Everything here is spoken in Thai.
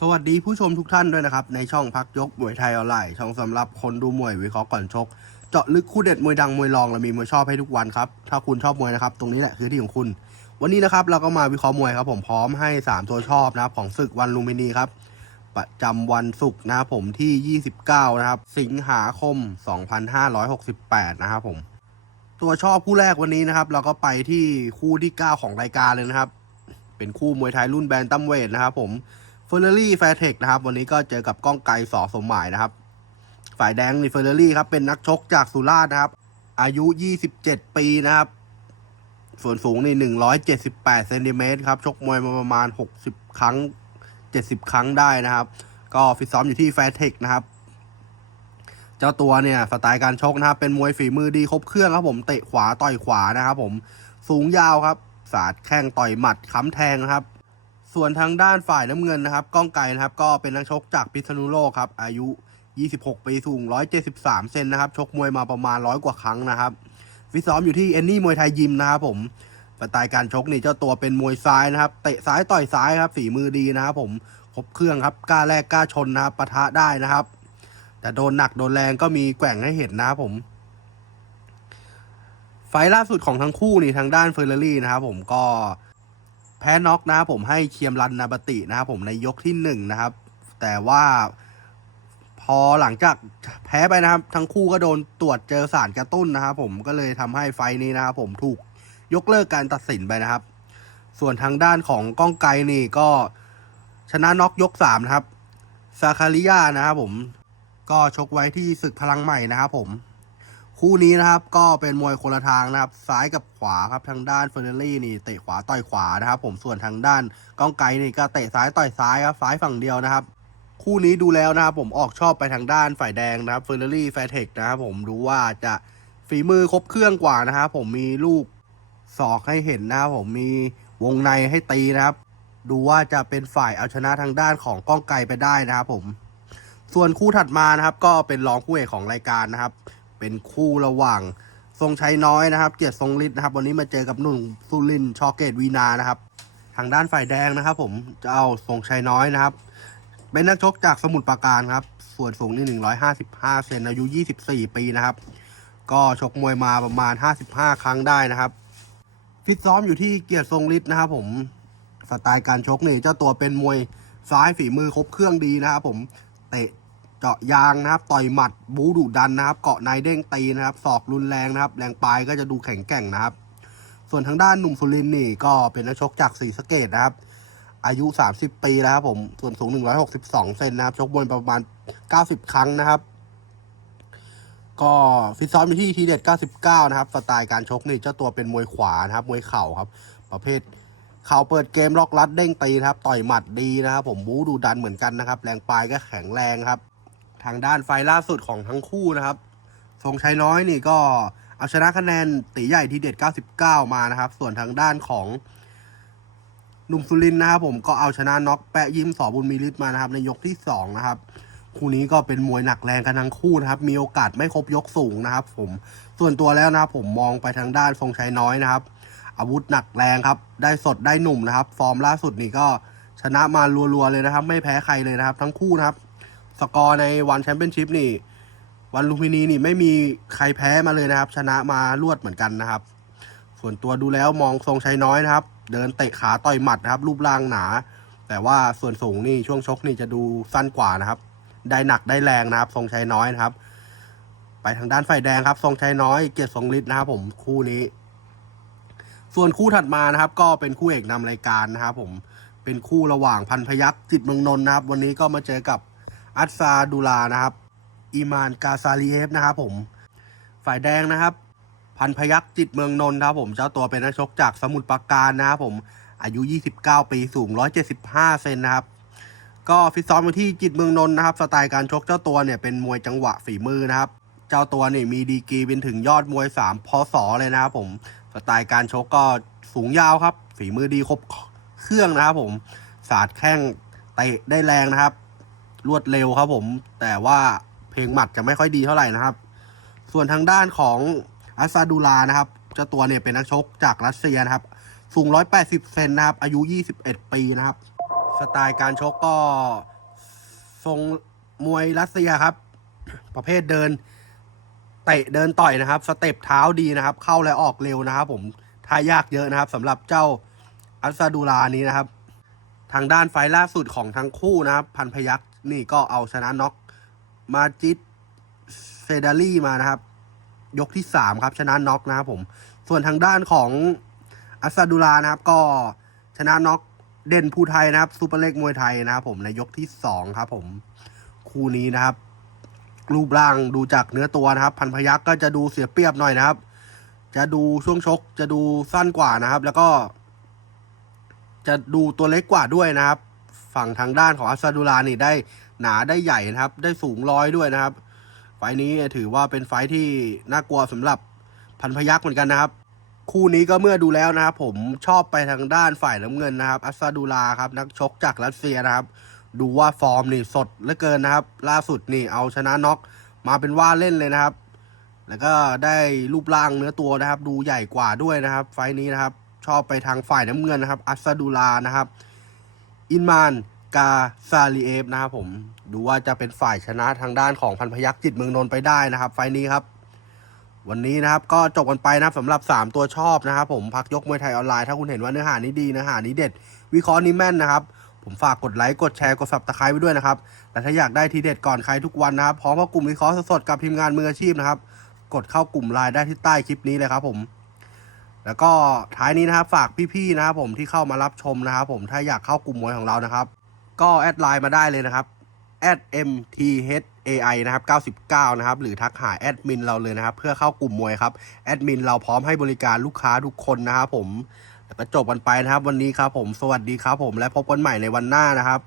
สวัสดีผู้ชมทุกท่านด้วยนะครับ ในช่องพักยกมวยไทยออนไลน์ช่องสำหรับคนดูมวยวิเคราะห์ก่อนชก เจาะลึกคู่เด็ดมวยดังมวยรองและมีมวยชอบให้ทุกวันครับ ถ้าคุณชอบมวยนะครับ ตรงนี้แหละคือที่ของคุณ วันนี้นะครับเราก็มาวิเคราะห์มวยครับ ผมพร้อมให้ 3 ตัวชอบนะครับของศึกวันลุมพินีครับ ประจำวันศุกร์นะครับผมที่ 29 นะครับ สิงหาคม 2568 นะครับผม ตัวชอบคู่แรกวันนี้นะครับ เราก็ไปที่คู่ที่ 9 ของรายการเลยนะครับ เป็นคู่มวยไทยรุ่นแบนตัมเวทนะครับผม เฟอร์เรรี่แฟร์เทคนะครับ วันนี้ก็เจอกับก้องไกรสอสมหมายนะครับ ฝ่ายแดงนี่เฟอร์เรรี่ครับ เป็นนักชกจากสุราษฎร์นะครับ อายุ 27 ปีนะครับ ส่วนสูงนี่ 178เซนติเมตรครับ ชกมวยมาประมาณ 60 ครั้ง 70 ครั้งได้นะครับ ก็ฟิตซ้อมอยู่ที่แฟร์เทคนะครับ เจ้าตัวเนี่ยสไตล์การชกนะครับ เป็นมวยฝีมือดีครบเครื่องครับผม เตะขวาต่อยขวานะครับผม สูงยาวครับ สาดแข้งต่อยหมัดค้ำแทงนะครับ ส่วนทางด้านฝ่ายน้ำเงินนะครับก้องไกรนะครับ ก็เป็นนักชกจากพิษณุโลกครับ อายุ 26 ปีสูง 173 เซนนะครับ ชกมวยมาประมาณร้อยกว่าครั้งนะครับฟิตซ้อมอยู่ที่เอนนี่มวยไทยยิมนะครับผมสไตล์การชกนี่เจ้าตัวเป็นมวยซ้ายนะครับ เตะซ้ายต่อยซ้ายครับฝีมือดีนะครับผมครบเครื่องครับกล้าแลกกล้าชนนะครับปะทะได้นะครับ แต่โดนหนักโดนแรงก็มีแกว่งให้เห็นนะครับผม ไฟล์ล่าสุดของทั้งคู่นี่ทางด้านเฟอร์เรรี่นะครับผมก็ พ้น็อกนะครับผมให้เคียมรันนาบตินะครับผมในยกที่หนึ่งนะครับ แต่ว่าพอหลังจากแพ้ไปนะครับ ทั้งคู่ก็โดนตรวจเจอสารกระตุ้นนะครับผมก็เลยทำให้ไฟนี้นะครับผมถูกยกเลิกการตัดสินไปนะครับ ส่วนทางด้านของก้องไกนี่ก็ชนะน็อกยกสามนะครับซาคาริยานะครับผมก็ชกไว้ที่ศึกพลังใหม่นะครับผม คู่นี้นะครับก็เป็นมวยคนละทางนะครับ ซ้ายกับขวาครับทางด้านเฟอร์เรรี่นี่เตะขวาต่อยขวานะครับ ผมส่วนทางด้านก้องไกนี่ก็เตะซ้ายต่อยซ้ายครับซ้ายฝั่งเดียวนะครับ คู่นี้ดูแล้วนะครับ ผมออกชอบไปทางด้านฝ่ายแดงนะครับเฟอร์เรรี่แฟร์เทคนะครับผมรู้ว่าจะฝีมือครบเครื่องกว่านะครับผมมีลูกศอกให้เห็นนะครับผมมีวงในให้ตีนะครับ ดูว่าจะเป็นฝ่ายเอาชนะทางด้านของก้องไกไปได้นะครับผม ส่วนคู่ถัดมานะครับ ก็เป็นรองคู่เอกของรายการนะครับ เป็นคู่ระหว่าง ทรงชัยน้อยนะครับ เกียรติทรงฤทธิ์นะครับ วันนี้มาเจอกับหนุ่มสุรินชอเกตวีนานะครับ ทางด้านฝ่ายแดงนะครับ ผมจะเอาทรงชัยน้อยนะครับ เป็นนักชกจากสมุทรปราการครับ ส่วนสูงนี่155 เซนอายุ 24 ปีนะครับ ก็ชกมวยมาประมาณ 55 ครั้งได้นะครับฟิตซ้อมอยู่ที่เกียรติทรงฤทธิ์นะครับ ผมสไตล์การชกนี่เจ้าตัวเป็นมวยซ้ายฝีมือครบเครื่องดีนะครับผมเตะ เจาะยางนะครับ ต่อยหมัดบูดุดันนะครับ เกาะในเด้งตีนะครับศอกรุนแรงนะครับ แรงปลายก็จะดูแข็งแกร่งนะครับ ส่วนทางด้านหนุ่มสุรินนี่ก็เป็นนักชกจากศรีสะเกดนะครับ อายุ 30 ปีแล้วครับผมส่วนสูง 162 เซนนะครับชกบนประมาณ 90 ครั้งนะครับ ก็ฟิตซ้อมอยู่ที่ทีเด็ด 99 นะครับสไตล์การชกนี่เจ้าตัวเป็นมวยขวานะครับมวยเข่าครับ ประเภทเข่าเปิดเกมล็อกรัดเด้งตีนะครับ ต่อยหมัดดีนะครับ ผมบูดูดันเหมือนกันนะครับ แรงปลายก็แข็งแรงครับ ทางด้านไฟล์ล่าสุดของทั้งคู่นะครับทรงชัยน้อยนี่ก็เอาชนะคะแนนตีใหญ่ทีเด็ด 99 มานะครับ ส่วนทางด้านของหนุ่มสุรินนะครับผมก็เอาชนะน็อกแปะยิ้มสอบุญมีฤทธิ์มานะครับ ในยกที่ 2 นะครับ คู่นี้ก็เป็นมวยหนักแรงกันทั้งคู่นะครับ มีโอกาสไม่ครบยกสูงนะครับ ผมส่วนตัวแล้วนะครับผมมองไปทางด้านทรงชัยน้อยนะครับ อาวุธหนักแรงครับ ได้สดได้หนุ่มนะครับ ฟอร์มล่าสุดนี่ก็ชนะมารัวๆเลยนะครับ ไม่แพ้ใครเลยนะครับ ทั้งคู่นะครับ สกอร์ในวันแชมเปี้ยนชิพนี่ วันลุมพินีนี่ไม่มีใครแพ้มาเลยนะครับ ชนะมารวดเหมือนกันนะครับ ส่วนตัวดูแล้วมองทรงชัยน้อยนะครับ เดินเตะขาต่อยหมัดนะครับ รูปร่างหนา แต่ว่าส่วนสูงนี่ช่วงชกนี่จะดูสั้นกว่านะครับ ได้หนักได้แรงนะครับ ทรงชัยน้อยนะครับ ไปทางด้านฝ่ายแดงครับ ทรงชัยน้อยเกียรติทรงฤทธิ์นะครับ ผมคู่นี้ ส่วนคู่ถัดมานะครับ ก็เป็นคู่เอกนำรายการนะครับ ผมเป็นคู่ระหว่างพันพยักษ์จิตเมืองนนท์นะครับ วันนี้ก็มาเจอกับ อัตซาดูลานะครับอีมานกาซาลีเอฟนะครับผม ฝ่ายแดงนะครับ พันพยักษ์จิตเมืองนนท์ครับผม เจ้าตัวเป็นนักชกจากสมุทรปราการนะครับผม อายุ 29 ปี สูง 175 เซนนะครับ ก็ฟิตซ้อมมาที่จิตเมืองนนท์นะครับ สไตล์การชกเจ้าตัวเนี่ยเป็นมวยจังหวะฝีมือนะครับ เจ้าตัวเนี่ยมีดีกรีเป็นถึงยอดมวย 3 พศเลยนะครับผม สไตล์การชกก็สูงยาวครับ ฝีมือดีครบเครื่องนะครับผม สาดแข้งเตะได้แรงนะครับ รวดเร็วครับผม แต่ว่าเพลงหมัดจะไม่ค่อยดีเท่าไหร่นะครับ ส่วนทางด้านของอัสซาดูลานะครับเจ้าตัวเนี่ยเป็นนักชกจากรัสเซียนะครับ สูง 180 เซนนะครับ อายุ 21 ปีนะครับ สไตล์การชกก็ทรงมวยรัสเซียครับ ประเภทเดินเตะเดินต่อยนะครับ สเต็ปเท้าดีนะครับ เข้าและออกเร็วนะครับ ผมท่ายากเยอะนะครับสำหรับเจ้าอัสซาดูลานี้นะครับ ทางด้านไฟล์ล่าสุดของทั้งคู่นะครับ พันพยักษ์นี่ก็เอาชนะน็อกมาจิตเซดารี่มานะครับ ยกที่สามครับชนะน็อกนะครับผม ส่วนทางด้านของอัสซาดูลานะครับ ก็ชนะน็อกเด่นภูไทยนะครับซูเปอร์เล็กมวยไทยนะครับผมในยกที่สองครับผมคู่นี้นะครับ รูปร่างดูจากเนื้อตัวนะครับ พันพยักษ์ก็จะดูเสียเปรียบหน่อยนะครับ จะดูช่วงชกจะดูสั้นกว่านะครับ แล้วก็ จะดูตัวเล็กกว่าด้วยนะครับ ฝั่งทางด้านของอัสซาดูลานี่ได้หนาได้ใหญ่นะครับ ได้สูงร้อยด้วยนะครับ ไฟนี้ถือว่าเป็นไฟที่น่ากลัวสำหรับพันพยักษ์เหมือนกันนะครับ คู่นี้ก็เมื่อดูแล้วนะครับ ผมชอบไปทางด้านฝ่ายน้ำเงินนะครับ อัสซาดูลาครับนักชกจากรัสเซียนะครับ ดูว่าฟอร์มนี่สดเหลือเกินนะครับ ล่าสุดนี่เอาชนะน็อกมาเป็นว่าเล่นเลยนะครับ แล้วก็ได้รูปร่างเนื้อตัวนะครับ ดูใหญ่กว่าด้วยนะครับ ไฟนี้นะครับ ชอบไปทางฝ่ายน้ำเงินนะครับ อัสดูลานะครับ อินมานกาซาลีเอฟนะครับผมดูว่าจะเป็นฝ่ายชนะทางด้านของพันพยักษ์จิตเมืองนนท์ไปได้นะครับ ไฟนี้ครับ วันนี้นะครับก็จบกันไปนะครับสำหรับ 3 ตัวชอบนะครับ ผมพักยกมวยไทยออนไลน์ถ้าคุณเห็นว่าเนื้อหานี้ดีเนื้อหานี้เด็ด วิเคราะห์นี้แม่นนะครับ ผมฝากกดไลค์กดแชร์กดซับสไครต์ไว้ด้วยนะครับแต่ถ้าอยากได้ทีเด็ดก่อนใครทุกวันนะครับพร้อมกับกลุ่มวิเคราะห์สดๆกับทีมงานมืออาชีพนะครับกดเข้ากลุ่มไลน์ได้ที่ใต้คลิปนี้เลยครับผม แล้วก็ท้ายนี้นะครับฝากพี่ๆนะครับผมที่เข้ามารับชมนะครับผมถ้าอยากเข้ากลุ่มมวยของเรานะครับ ก็แอดไลน์มาได้เลยนะครับ @mthai นะครับ 99 นะครับ หรือทักหาแอดมินเราเลยนะครับ เพื่อเข้ากลุ่มมวยครับ แอดมินเราพร้อมให้บริการลูกค้าทุกคนนะครับผมแล้วก็จบกันไปนะครับวันนี้ครับผม สวัสดีครับผม และพบกันใหม่ในวันหน้านะครับ